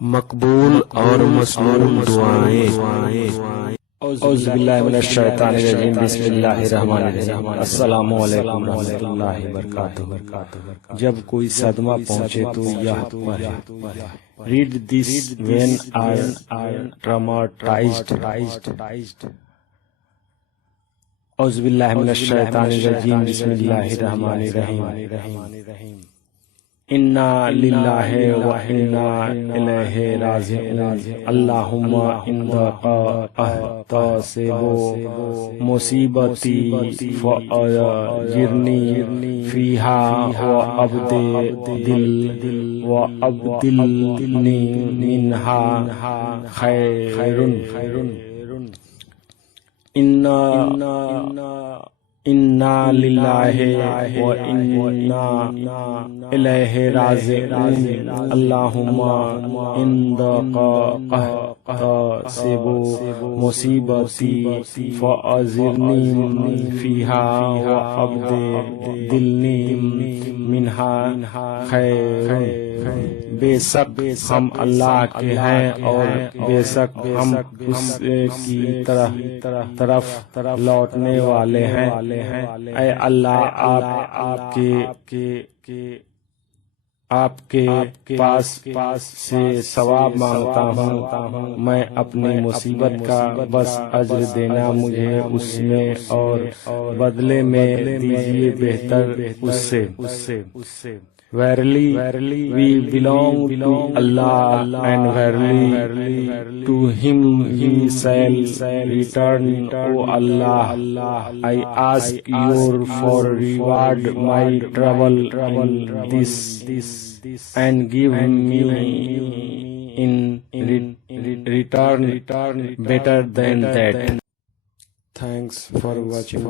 مقبول اور مسموع دعائیں۔ اعوذ باللہ من الشیطان الرجیم، بسم اللہ الرحمن الرحیم۔ السلام علیکم ورحمۃ اللہ وبرکاتہ۔ جب کوئی صدمہ پہنچے تو یہ پڑھے۔ Read this when I traumatized۔ اعوذ باللہ من الشیطان الرجیم، بسم اللہ الرحمن الرحیم۔ انا للہ و انا الیہ راجعون۔ اللہم عندک احتسب مصیبتی فاجرنی فیہا وابدلنی منہا خیرا۔ انا للہ و انا الیہ راجعون۔ اللہم عندک احتسب مصیبتی فاجرنی فیہا وابدلنی منہا خیرا۔ بے شک ہم اللہ کے ہیں اور بے شک ہم اس کی طرف لوٹنے والے ہیں۔ اے اللہ، آپ کے پاس سے ثواب مانگتا ہوں۔ میں اپنی مصیبت کا بس اجر دینا مجھے اس میں اور بدلے میں دیجیے بہتر اس سے۔ Verily, we belong to Allah, and verily to Him we shall return. O Allah, I ask your for reward my trouble in this, and give me in return better than that. Thanks for watching.